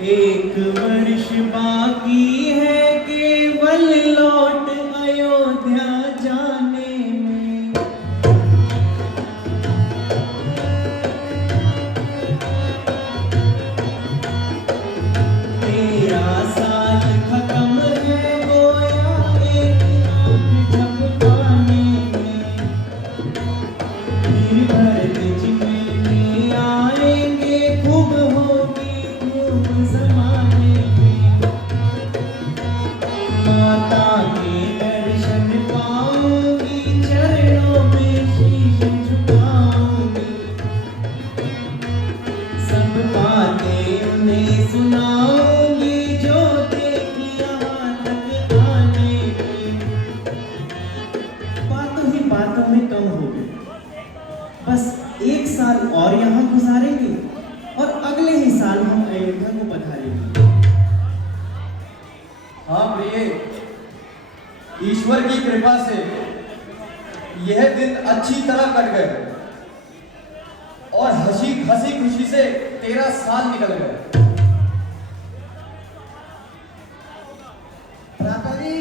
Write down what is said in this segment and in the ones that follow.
एक वर्ष बाकी है केवल लौट अयोध्या जाने में। तेरा साल खत्म है गोया एक आंख झपकाने में। फिर भरत जी मिलने आएंगे, खूब होगी खूब जमाने में। माता के दर्शन पाऊंगी, चरणों में शीश झुकाऊंगी। सब बातें उन्हें सुनाऊंगी जो देखी यहाँ तक आने की। बातों ही बातों में कम हो गई, बस एक साल और यहाँ गुजारेंगे और अगले ही साल हम अयोध्या को पधारेंगे। हाँ प्रिय, ईश्वर की कृपा से यह दिन अच्छी तरह कट गए और हंसी खुशी से 13 साल निकल गए। भ्राता जी,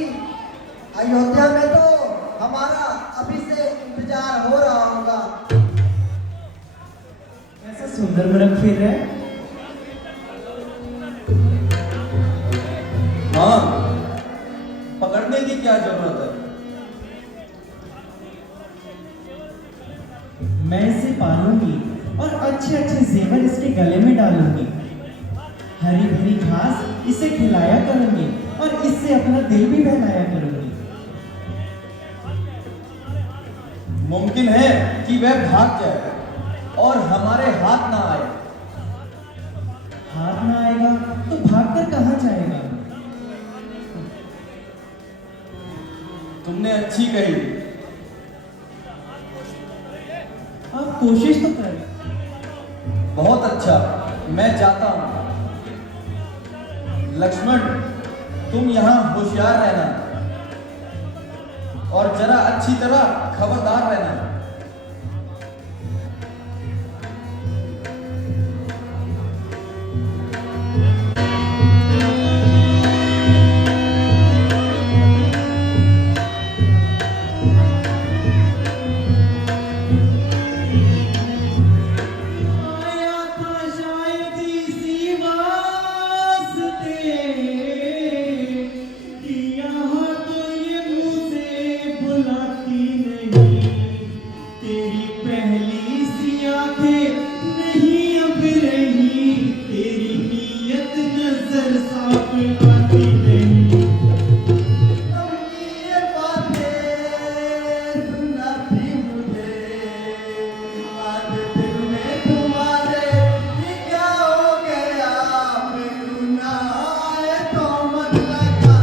अयोध्या में तो हमारा अभी से इंतजार हो रहा होगा। कैसा सुंदर मुल्क फिर रहा है। हाँ, पकड़ने की क्या जरूरत है। मैं इसे पालूंगी और अच्छे अच्छे जेवर इसके गले में डालूंगी। हरी भरी घास इसे खिलाया करूंगी और इससे अपना दिल भी बहलाया करूंगी। मुमकिन है कि वह भाग जाए और हमारे हाथ ना आए। हाथ ना आएगा तो भागकर कहाँ जाएगा। तुमने अच्छी कही। आप कोशिश तो करें। बहुत अच्छा, मैं जाता हूं। लक्ष्मण, तुम यहां होशियार रहना और जरा अच्छी तरह खबरदार रहना। आया था शायद इसी वास्ते कि यहाँ तो ये मुझे बुलाती नहीं। तेरी पहली सी आंखें नहीं अब रही, तेरी नीयत नजर साफ आती नहीं। तुमकी ये बातें सुनाती मुझे, आज दिल में तुम्हारे ये क्या हो गया। मेरू ना आए तो मत लगा,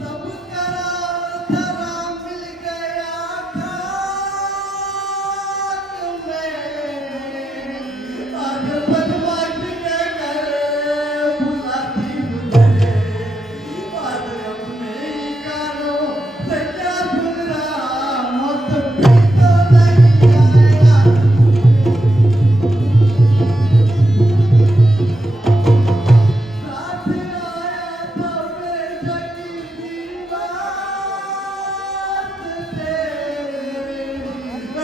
सब करा मिल गया खाक में। आज बदमाश के करे बुलाती मुझे, आज अपने ही कानों से क्या सुन रहा। मौत भी तो नहीं आएगा। साथ आया था बेशकी की बात से,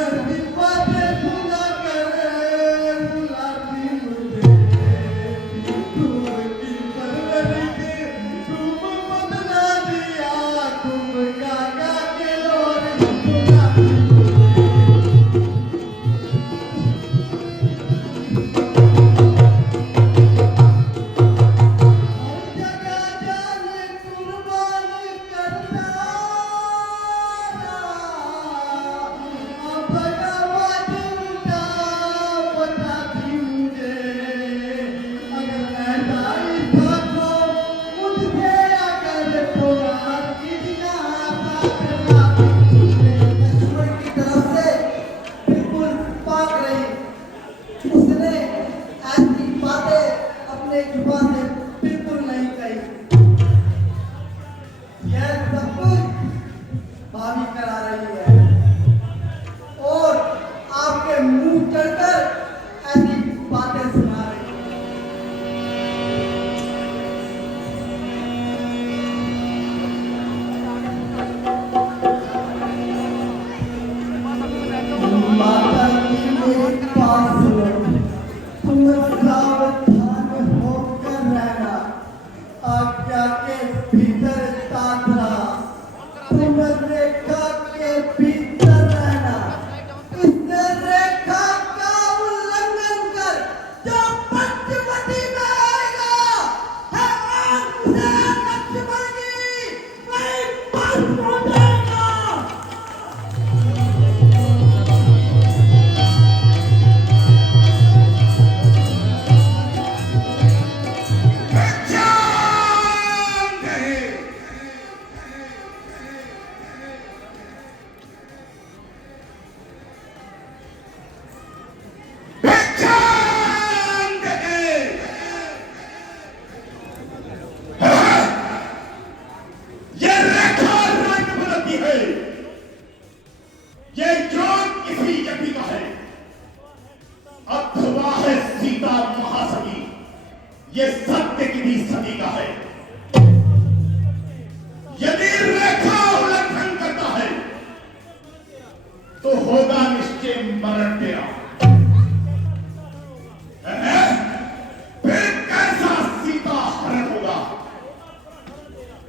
ऐसी बातें सुना करे बुलाती मुझे। खूब की परवरिश खूब बदला दिया, खूब गागा के लोर सुनाती मुझे। हर जगह जान कुर्बान करता रहा, अब भगवान उनका बताती मुझे। अगर ऐसा ही था तो मुझसे अगर थोड़ा इतना आता करना मुझे। तो होगा निश्चय मरण तेरा। हैं? फिर कैसा सीता हरण होगा,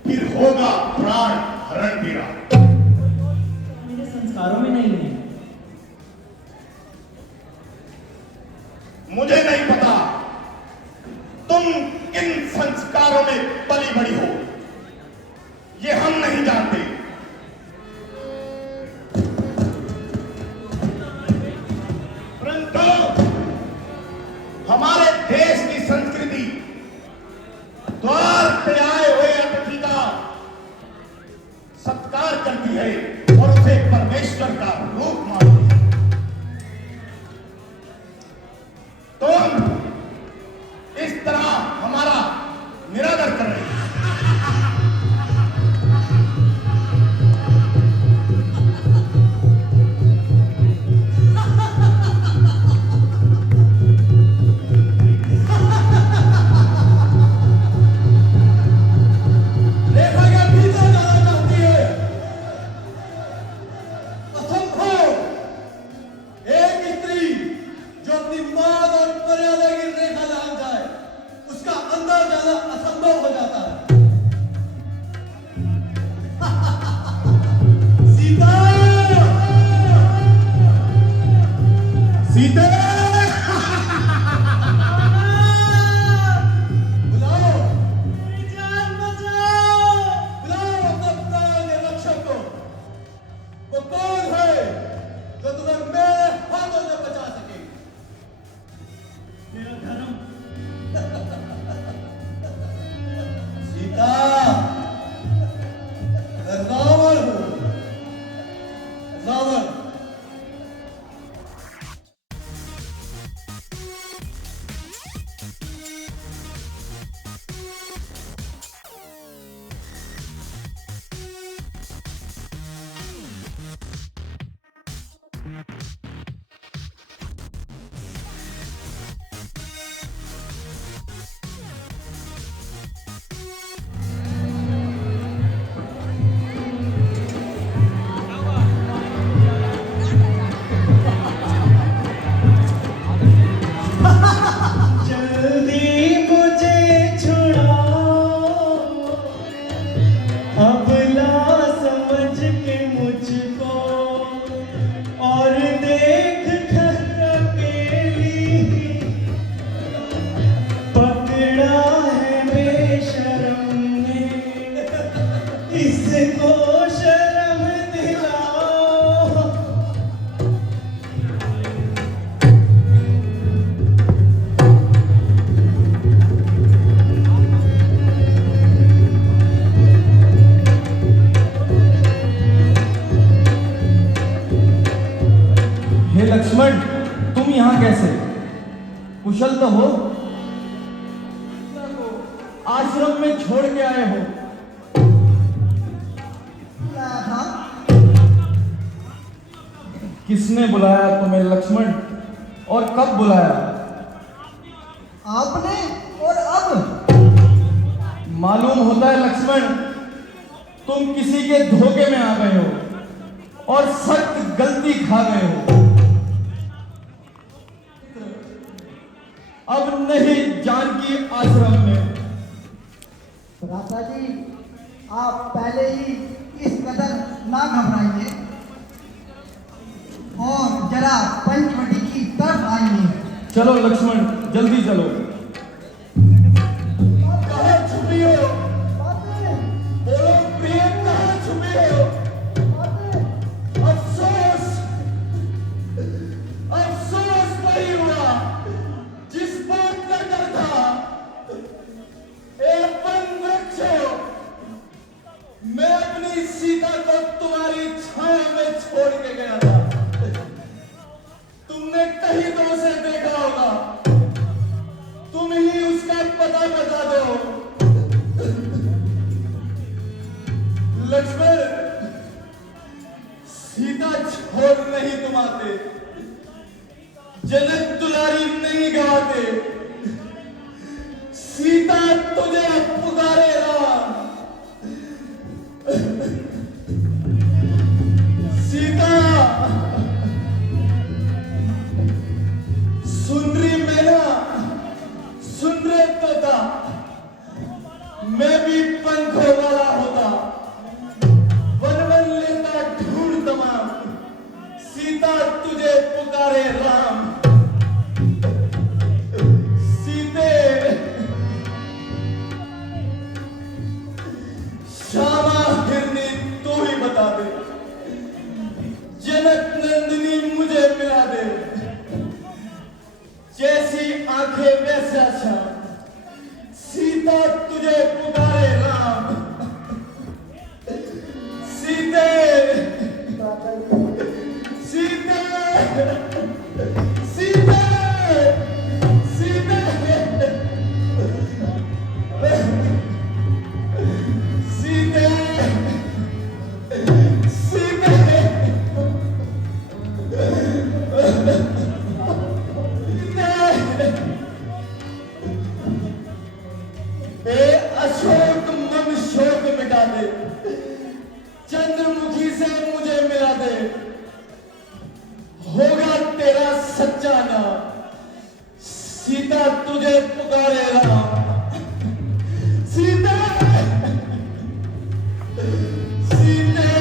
फिर होगा प्राण हरण तेरा। मेरे संस्कारों में नहीं है। मुझे नहीं पता तुम किन संस्कारों में पली बड़ी हो, ये हम नहीं जानते। परंतु हमारे देश की संस्कृति द्वार पे आए हुए अतिथि का सत्कार करती है और उसे परमेश्वर का रूप मानती है। तुम इस तरह हमारा निरादर कर रहे हो। रेखा के भीतर जाना चाहती है। असंभव। एक स्त्री जो अपनी मान और मर्यादा की रेखा जान जाए, उसका अंदर जाना असंभव हो जाता है। सीता! सीते बुलाओ! मेरी जान बचाओ! बुलाओ अपने प्राण के रक्षक को। वो कौन है जो तुम्हें मेरे हाथों से बचा सके? मेरा धर्म। सीता, मैं रावण हूं। रावण। जल्दी मुझे छुड़ाओ, अबला समझ के मुझको, और देख कर अकेली पकड़ा है बेशरम ने, इसको शर्म दिलाओ। हे लक्ष्मण, तुम यहाँ कैसे? कुशल तो हो? आश्रम में छोड़ के आए हो। लाया था। किसने बुलाया तुम्हें लक्ष्मण, और कब बुलाया? आपने और अब मालूम होता है लक्ष्मण, तुम किसी के धोखे में आ गए हो और सख्त गलती खा गए हो। अब नहीं जानकी आश्रम में। भ्राता जी, आप पहले ही इस कदर ना घबराइए और जरा पंचवटी की तरफ आइए। चलो लक्ष्मण, जल्दी चलो। कहाँ छुपी हो? बोलो प्रिय, कहाँ छुपी हो? अफसोस, अफसोस नहीं हुआ जिस बात का डर था। एक वन वृक्ष हो, मैं अपनी सीता को तुम्हारी छाया में छोड़ के गया था। तुमने कहीं तो उसे देखा होगा, तुम ही उसका पता बता दो। लक्ष्मण, सीता छोड़ नहीं तुम आते, जनक दुलारी नहीं गवाते। सीता तुझे पुकारेगा। सीता, सीता तुझे पुकारे राम। सीते श्यामा हिरनी तू ही बता दे, जनक नंदिनी मुझे मिला दे, जैसी आंखें वैसा श्याम। सीता तुझे पुकारे राम। सीते सीते सीते सीते अशोक मन शोक मिटा दे, चंद्रमुखी से मुझे मिला दे, होगा तेरा सच्चा नाम। सीता तुझे पुकारे राम। सीता सीते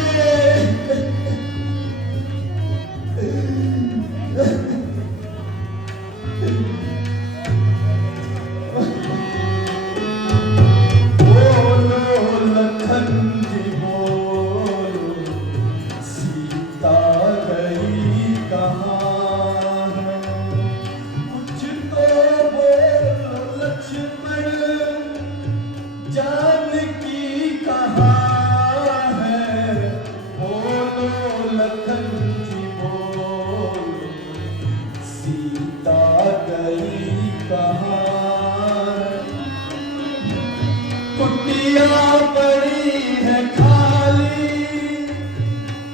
कुटिया पड़ी है खाली,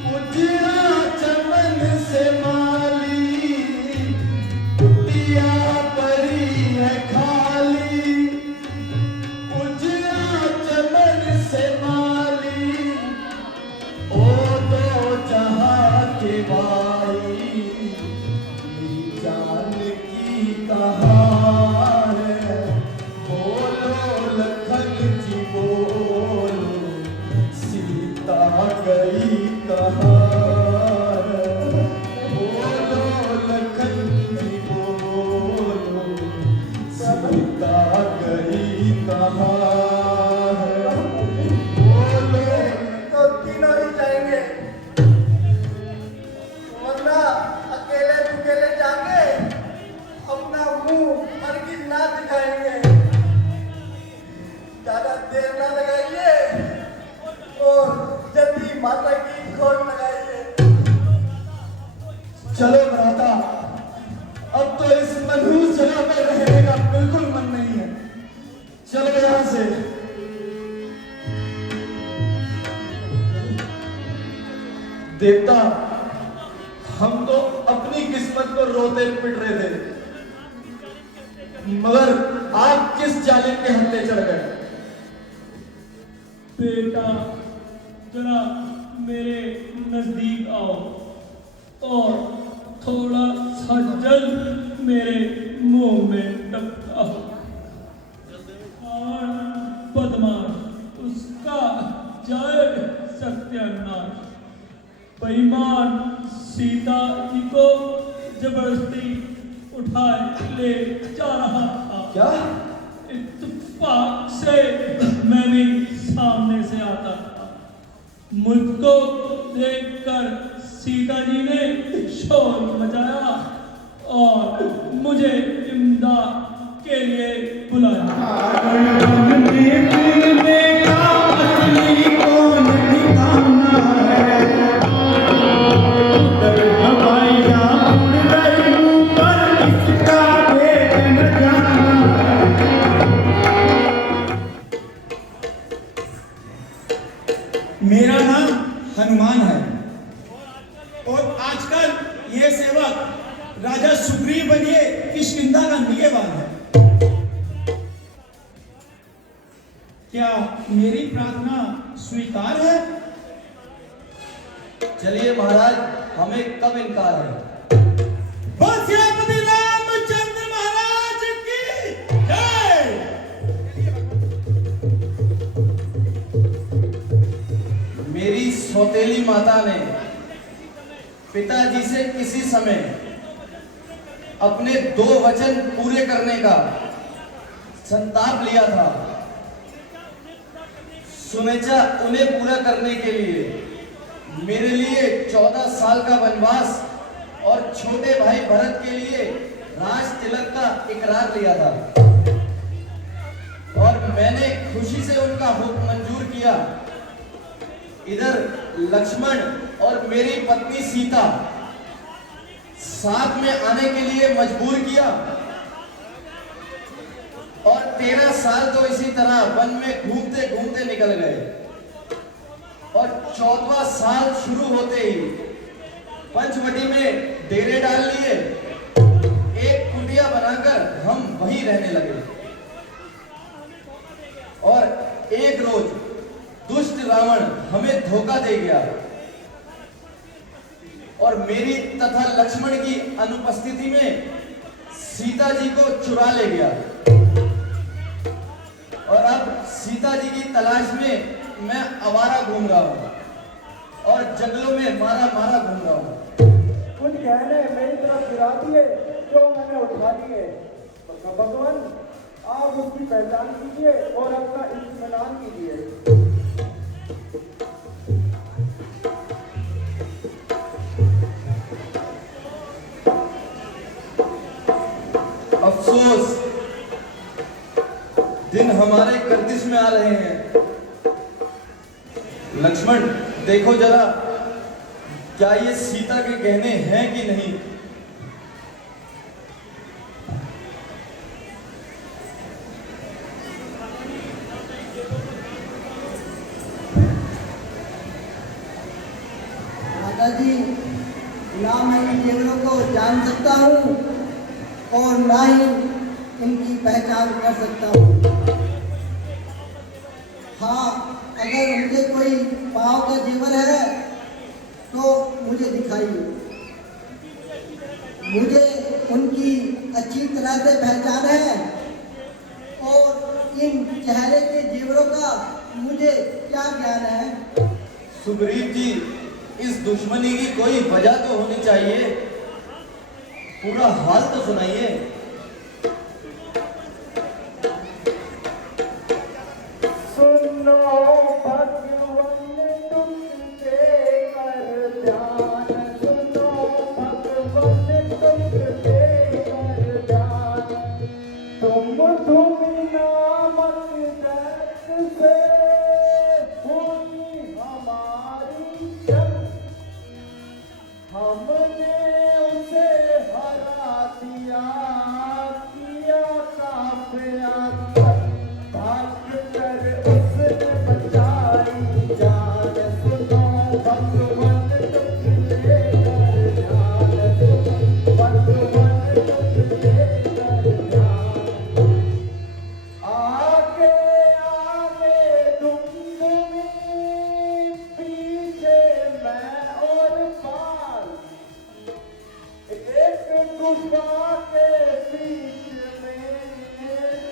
उजड़ा चमन से माली। कुटिया पड़ी है खाली, उजड़ा चमन से माली। ओ दो जहां के भाई, मेरी जान की कहां है। बोलो लखन जी बोलो, सीता गई कहाँ है। बोलो लखन जी बोलो, सीता गई कहाँ है। बोलो तो तीनों ही जाएंगे, वरना अकेले दुकेले जाके अपना मुंह हरगिज ना दिखाएंगे। ज्यादा देर ना लगाइए और जल्दी माता की खोज लगाइए। चलो भ्राता, अब तो इस मनहूस जगह पर रहने का बिल्कुल मन नहीं है। चलो यहां से। देवता, हम तो अपनी किस्मत को रोते पिट रहे थे, मगर आप किस जालिम के हत्थे चढ़ गए। बेटा जरा मेरे नजदीक आओ और थोड़ा सा जल मेरे मुंह में टपकाओ। और बदमाश उसका जाए सत्यानाश। बेईमान सीता जी को जबरदस्ती उठाए ले जा रहा था। क्या? इत्तेफाक से मैं भी सामने से आता था। मुझको देखकर सीता जी ने शोर मचाया और मुझे इमदाद के लिए बुलाया। मेरा नाम हनुमान है और आजकल ये सेवक राजा सुग्रीव बनिए किष्किंधा का निगहबान है। क्या मेरी प्रार्थना स्वीकार है? चलिए महाराज, हमें कब इनकार है। श्रीपति रामचंद्र महाराज की जय। मेरी सौतेली माता ने पिताजी से किसी समय अपने 2 वचन पूरे करने का संताप लिया था। सुनेचा उन्हें पूरा करने के लिए मेरे लिए 14 साल का वनवास और छोटे भाई भरत के लिए राज तिलक का इकरार लिया था, और मैंने खुशी से उनका हुक्म मंजूर किया। इधर लक्ष्मण और मेरी पत्नी सीता साथ में आने के लिए मजबूर किया, और 13 साल तो इसी तरह वन में घूमते घूमते निकल गए। और 14वां साल शुरू होते ही पंचवटी में डेरे डाल लिए, एक कुटिया बनाकर हम वहीं रहने लगे। और एक रोज दुष्ट रावण हमें धोखा दे गया और मेरी तथा लक्ष्मण की अनुपस्थिति में सीता जी को चुरा ले गया, और अब सीता जी की तलाश में मैं आवारा घूम रहा हूं और जंगलों में मारा मारा घूम रहा हूं। कुछ गहने मेरी तरफ गिरा दिए जो मैंने उठा लिए। भगवान आप उसकी पहचान कीजिए और अपना इत्मीनान कीजिए। अफसोस, दिन हमारे गर्दिश में आ रहे हैं। लक्ष्मण, देखो जरा, क्या ये सीता के गहने हैं कि नहीं? माताजी, ना मैं इन जेवरों को जान सकता हूँ और ना ही इनकी पहचान कर सकता हूँ। हाँ, अगर मुझे कोई पाँव का जेवर है तो मुझे दिखाइए। मुझे उनकी अच्छी तरह से पहचान है, और इन चेहरे के जेवरों का मुझे क्या ज्ञान है। सुग्रीव जी, इस दुश्मनी की कोई वजह तो होनी चाहिए, पूरा हाल तो सुनाइए। सुनो भगवान तुमसे कर ध्यान, सुनो भगवान तुमसे कर ध्यान। तुम नामक दैत्य से हुई हमारी जंग, हमने उसे हरा दिया, किया काफिया भाग कर उसने बचाई जान। सुनो भगवान तुमसे कर ध्यान, सुनो भगवान तुमसे कर ध्यान। आगे आगे दुमदुमी, पीछे मैं और पाल, एक गुफा के बीच में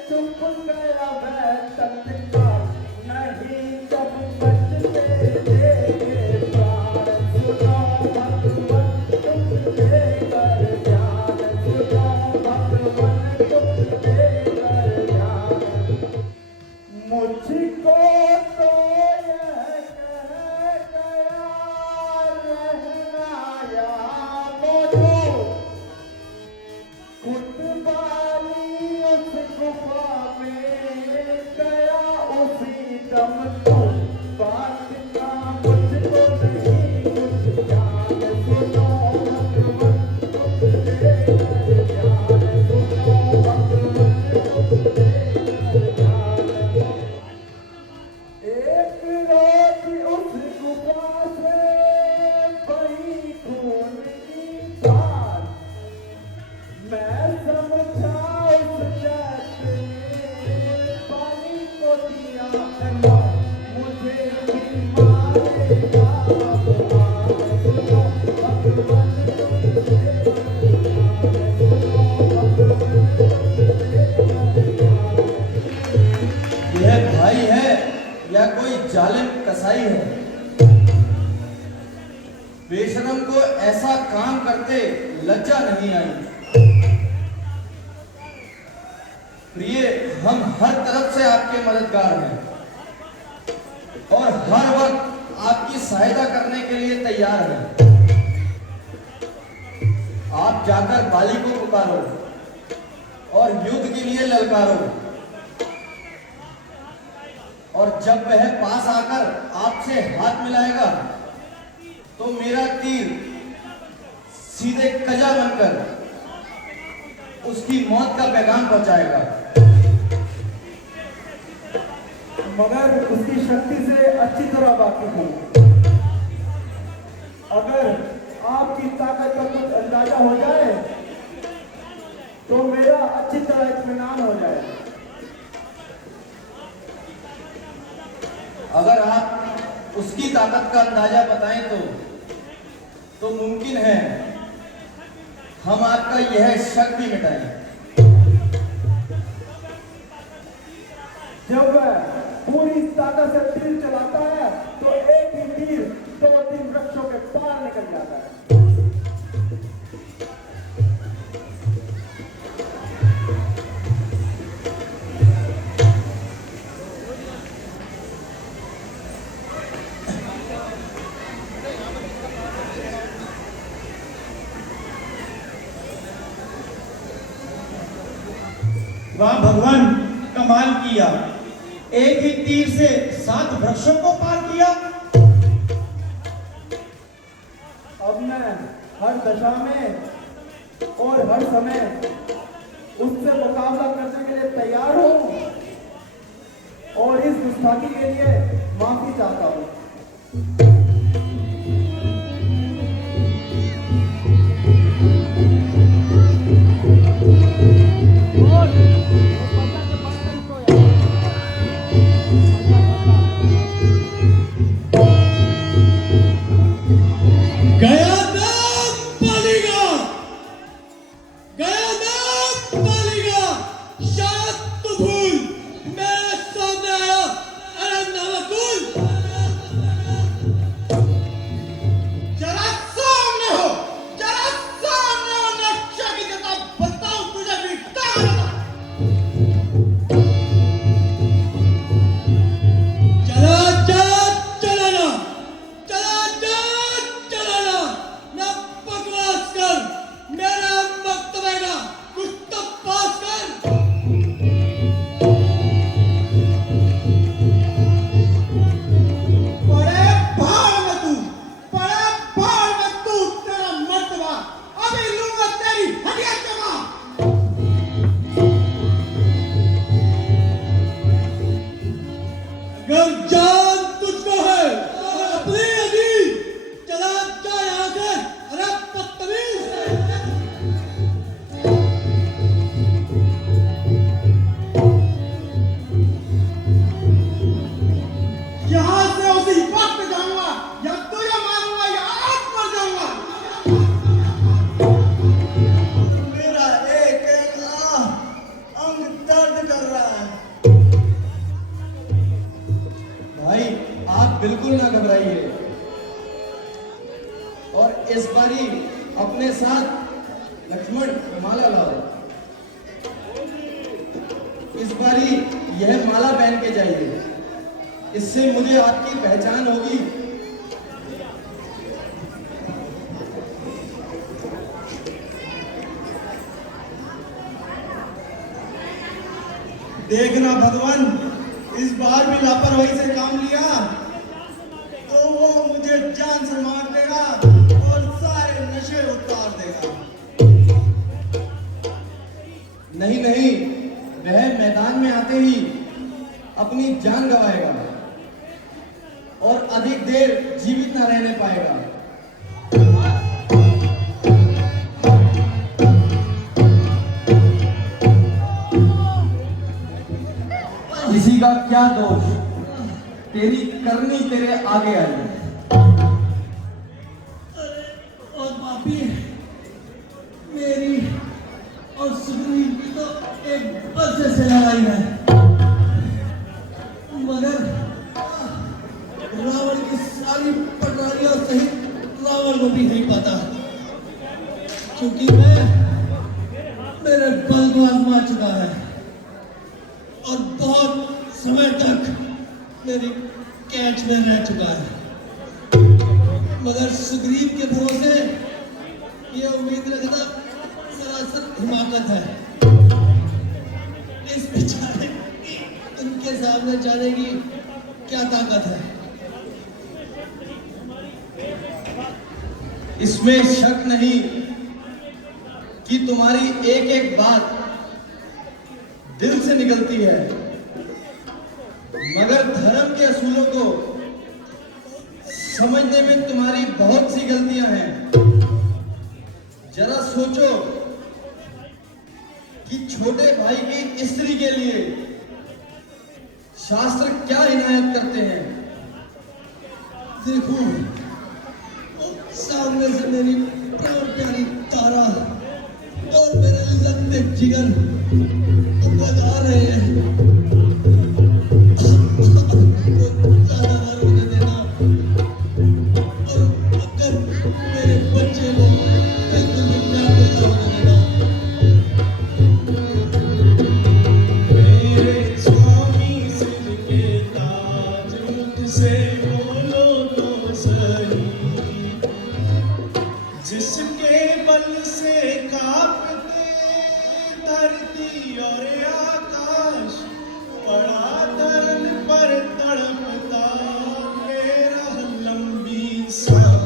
छुप गया मैं तत्काल, नहीं जब बचते देखे प्राण। सुनो भगवान तुमसे कर ध्यान, सुनो भगवान तुमसे कर ध्यान। मुझको तो यह कह गया रहना या मौजूद, काम करते लज्जा नहीं आई। प्रिय, हम हर तरफ से आपके मददगार हैं और हर वक्त आपकी सहायता करने के लिए तैयार हैं। आप जाकर बाली को पुकारो और युद्ध के लिए ललकारो, और जब वह पास आकर आपसे हाथ मिलाएगा तो मेरा तीर सीधे कजा बनकर उसकी मौत का पैगाम पहुंचाएगा। मगर उसकी शक्ति से अच्छी तरह वाकिफ हूँ। अगर आपकी ताकत का कुछ अंदाजा हो जाए तो मेरा अच्छी तरह इत्मीनान हो जाए। अगर आप उसकी ताकत का अंदाजा बताएं तो मुमकिन है हम आपका यह शक भी मिटाएं। जब वह पूरी ताकत से तीर चलाता है तो एक ही तीर 2-3 वृक्षों के पार निकल जाता है। वाह भगवान, कमाल किया। एक ही तीर से 7 वृक्षों को पार किया। अब मैं हर दशा में और हर समय उससे मुकाबला करने के लिए तैयार हूं और इस गुस्ताखी के लिए माफी चाहता हूं। बिल्कुल ना घबराइए और इस बारी अपने साथ लक्ष्मण माला लाओ। इस बारी यह माला पहन के जाइए, इससे मुझे आपकी पहचान होगी। देखना भगवान, इस बार भी लापरवाही से काम लिया तो वो मुझे जान से मार देगा और सारे नशे उतार देगा। नहीं नहीं, वह मैदान में आते ही अपनी जान गंवाएगा और अधिक देर जीवित न रहने पाएगा। किसी का क्या दोष, तेरी करनी तेरे आगे आई। और पापी, मेरी और सुग्रीव की तो एक बरसे से लड़ाई है, मगर रावण की सारी पटरानियों सहित रावण को भी नहीं पता। क्योंकि मैं मेरे बल को आजमा चुका है और बहुत समय तक मेरी कैच में रह चुका है, मगर सुग्रीव के भरोसे ये उम्मीद रखना सरासर हिमाकत है। इस बेचारे की उनके सामने जाने की क्या ताकत है? इसमें शक नहीं कि तुम्हारी एक एक बात दिल से निकलती है, मगर धर्म के असूलों को समझने में तुम्हारी बहुत सी गलतियां हैं। जरा सोचो कि छोटे भाई की स्त्री के लिए शास्त्र क्या इनायत करते हैं। देखो, सामने से मेरी प्राण प्यारी तारा और मेरे लंबे जिगर लगा रहे हैं। ज्यादा ना रोने देना, और अगर मेरे बच्चे को बिल्कुल भी प्यार नहीं होने देना। मेरे स्वामी सिर के ताज मुझसे बोलो तो सही, जिसके बल से कांपते धरती और आकाश, पड़ा धरन पर तड़पता मेरा लंबी सांस,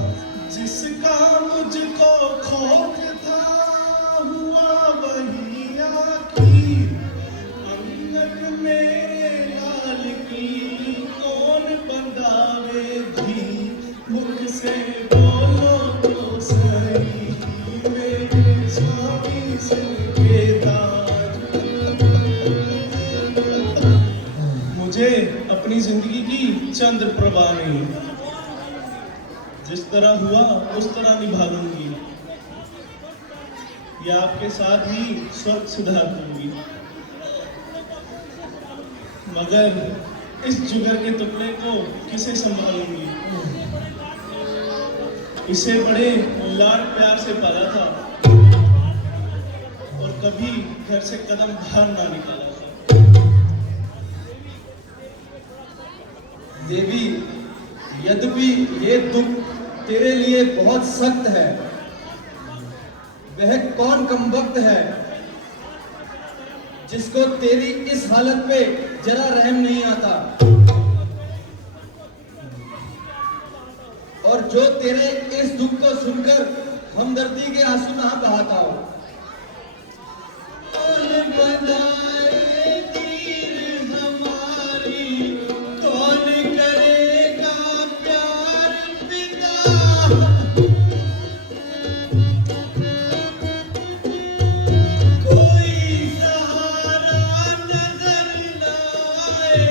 जिसका मुझको खौफ था हुआ वही आखिर, अंगन मेरे लाल की कौन बंधावे भी, मुख से बोलो तो सही, मेरे स्वामी सिर के ताज। मुझे अपनी जिंदगी की चंद प्रभा नहीं, जिस तरह हुआ उस तरह निभा लूंगी, या आपके साथ ही स्वर्ग सुधार दूंगी, मगर इस जुगर के टुकड़े को किसे संभालूंगी? इसे बड़े लाड प्यार से पाला था और कभी घर से कदम बाहर ना निकाला था। देवी, यद्यपि ये दुख तेरे लिए बहुत सख्त है, वह कौन कमबख्त है जिसको तेरी इस हालत पे जरा रहम नहीं आता, और जो तेरे इस दुख को सुनकर हमदर्दी के आंसू ना बहाता हो। कौन बनाए तीर हमारी, कौन करेगा प्यार पिता, कोई सहारा नजर न आए,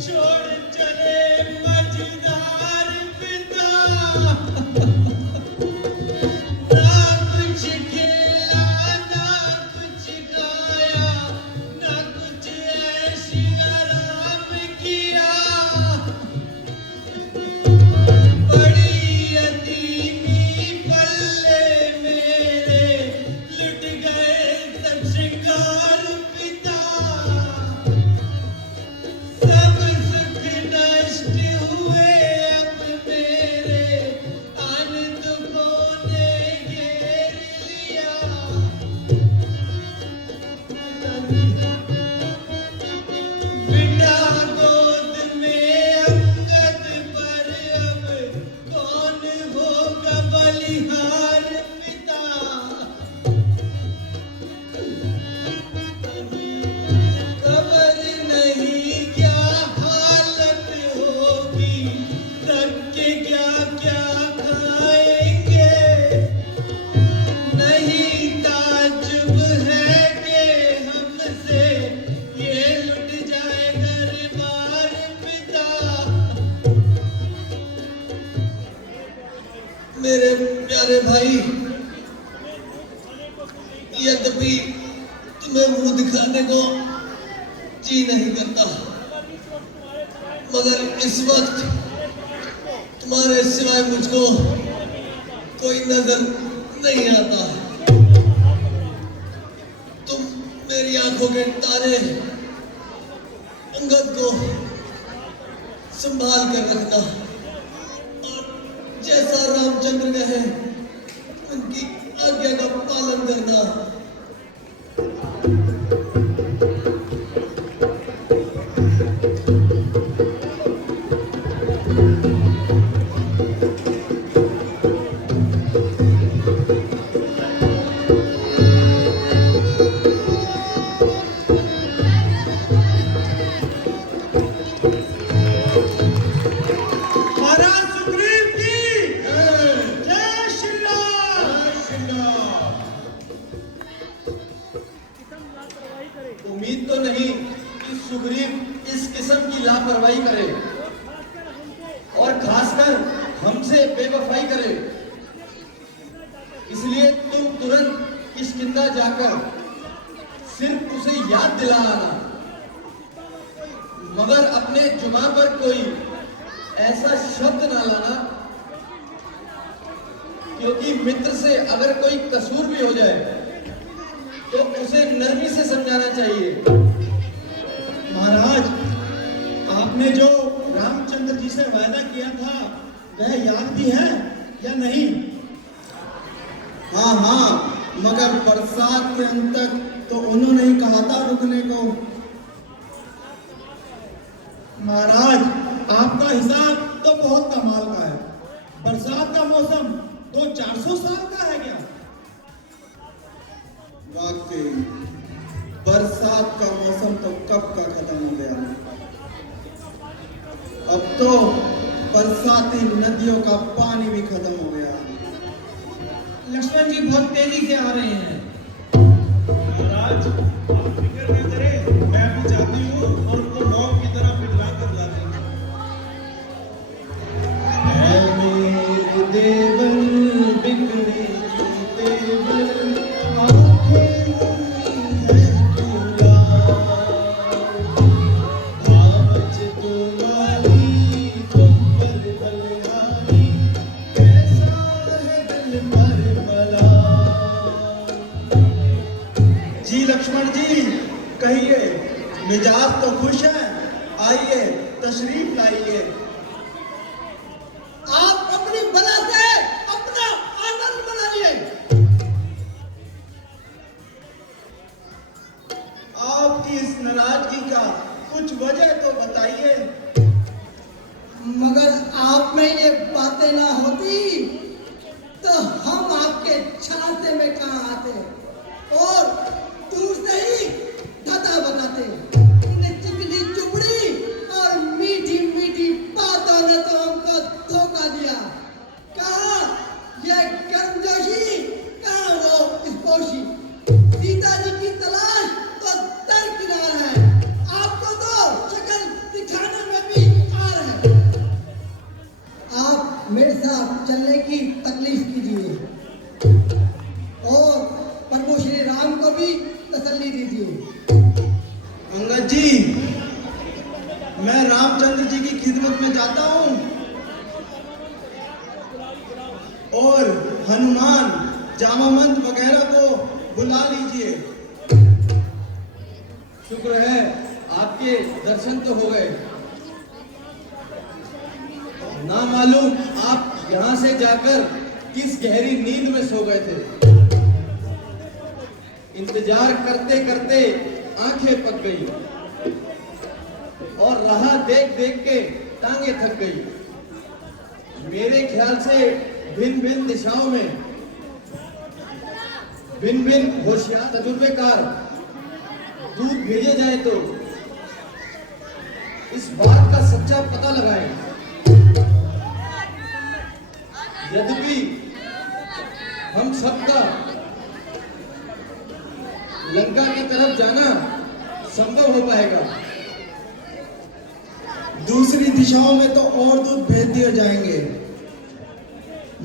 छोड़ चले मझधार पिता, ना कुछ खेला ना कुछ खाया, ना कुछ ऐसी आराम किया, बड़ी यतीमी पल्ले मेरे, लुट गए सब श्रृंगार पिता, सब सुख नष्ट हुए अब मेरे, अन दुखों ने घेर लिया, बिना गोद में अंगद पर अब कौन होगा बलिहार पिता, खबर नहीं क्या हालत होगी, थक के क्या क्या खाएंगे, नहीं ताज्जुब है कि हमसे ये लुट जाए घर-बार पिता। मेरे प्यारे भाई, यद्यपि तुम्हें मुंह दिखाने को जी नहीं करता, मगर इस वक्त तुम्हारे सिवाय मुझको कोई नजर नहीं आता। आंखों के तारे अंगद को संभाल कर रखना और जैसा रामचंद्र कहे उनकी आज्ञा का पालन करना। महाराज सुग्रीव की जय श्री राम। उम्मीद तो नहीं कि सुग्रीव इस किस्म की लापरवाही करे और खासकर हमसे बेवफाई करे। इसलिए तुम तुरंत किष्किंधा जाकर सिर्फ उसे याद दिला आना, मगर अपने जुबान पर कोई ऐसा शब्द ना लाना, क्योंकि मित्र से अगर कोई कसूर भी हो जाए तो उसे नरमी से समझाना चाहिए। महाराज, आपने जो रामचंद्र जी से वादा किया था वह याद भी है या नहीं? हाँ हाँ, मगर बरसात के अंत तक तो उन्होंने ही कहा था रुकने को। महाराज, आपका हिसाब तो बहुत कमाल का है। बरसात का मौसम तो 400 साल का है क्या? वाकई बरसात का मौसम तो कब का खत्म हो गया। अब तो बरसाती नदियों का पानी भी खत्म हो गया। लक्ष्मण जी बहुत तेजी से आ रहे हैं। महाराज, आप फिक्र न करें, मैं अभी जाती हूँ और उनको मौत की तरह पिघला कर ला दूंगा। मेरे देवर बिगड़ी देवर आंखें है तुला, भावच तुम्हारी कोमल बलिहारी, कैसा है दिल मरमला। जी लक्ष्मण जी, कहिए, मिजाज तो खुश है, आइए तशरीफ लाइए। आप अपनी बला से अपना आनंद मनाइए। आपकी इस नाराजगी का कुछ वजह तो बताइए। मगर आप में ये बातें ना होती तो हम आपके छाते में कहाँ आते और दूर से ही धता बताते। इन्हें चिकनी चुपड़ी और मीठी मीठी बातों ने तो हमको धोखा दिया। कहा ये गर्मजोशी, कहा वो स्पोशी। सीता जी की तलाश तो दरकिनार है, आपको तो शक्ल दिखाने में भी आर है। आप मेरे साथ चलने की तकलीफ कीजिए और प्रभु श्री राम को भी तसल्ली दीजिए। अंगद जी, मैं रामचंद्र जी की खिदमत में जाता हूँ और हनुमान, जामावंत वगैरह को बुला लीजिए। शुक्र है आपके दर्शन तो हो गए। ना मालूम आप यहाँ से जाकर किस गहरी नींद में सो गए थे। इंतजार करते करते आंखें पक गई और राह देख देख के टांगे थक गई। मेरे ख्याल से भिन्न भिन्न दिशाओं में भिन्न भिन्न होशियार तजुर्बेकार दूध भेजे जाए तो इस बात का सच्चा पता लगाएं। यद्यपि हम सबका लंका की तरफ जाना संभव हो पाएगा। दूसरी दिशाओं में तो और दूत भेज दिए जाएंगे,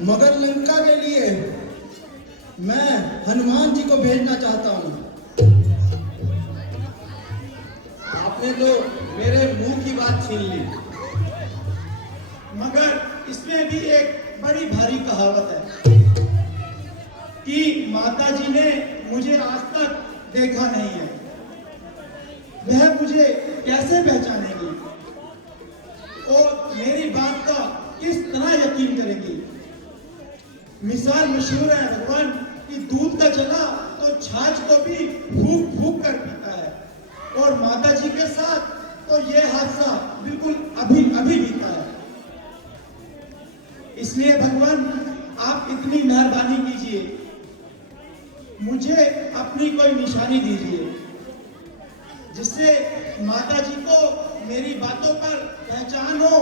मगर लंका के लिए मैं हनुमान जी को भेजना चाहता हूँ। आपने तो मेरे मुंह की बात छीन ली। मगर इसमें भी एक बड़ी भारी कहावत है कि माता जी ने मुझे आज तक देखा नहीं है वह मुझे कैसे पहचानेगी और मेरी बात का किस तरह यकीन करेगी। मिसाल मशहूर है भगवान कि दूध का चला तो छाछ को भी फूक फूक कर पीता है और माता जी के साथ तो यह हादसा बिल्कुल अभी अभी बीता है। इसलिए भगवान आप इतनी मेहरबानी कीजिए, मुझे अपनी कोई निशानी दीजिए जिससे माता जी को मेरी बातों पर पहचान हो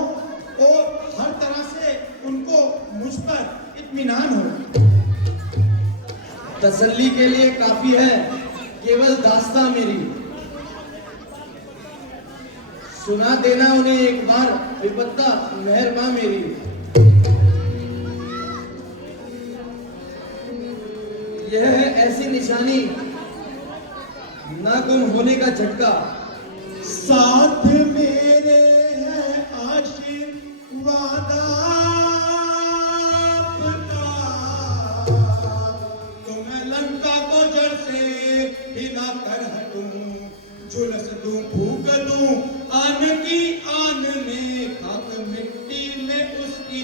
और हर तरह से उनको मुझ पर इत्मीनान हो। तसल्ली के लिए काफी है केवल दास्तां मेरी, सुना देना उन्हें एक बार विपत्ता मेहरबान मेरी। यह है ऐसी निशानी ना गुम होने का झटका। साथ मेरे है आशीर्वाद आपका, तो मैं लंका को जड़ से हिला कर हटूं, झुलस दूं फूक दूं आन की आन में, खाक मिट्टी में उसकी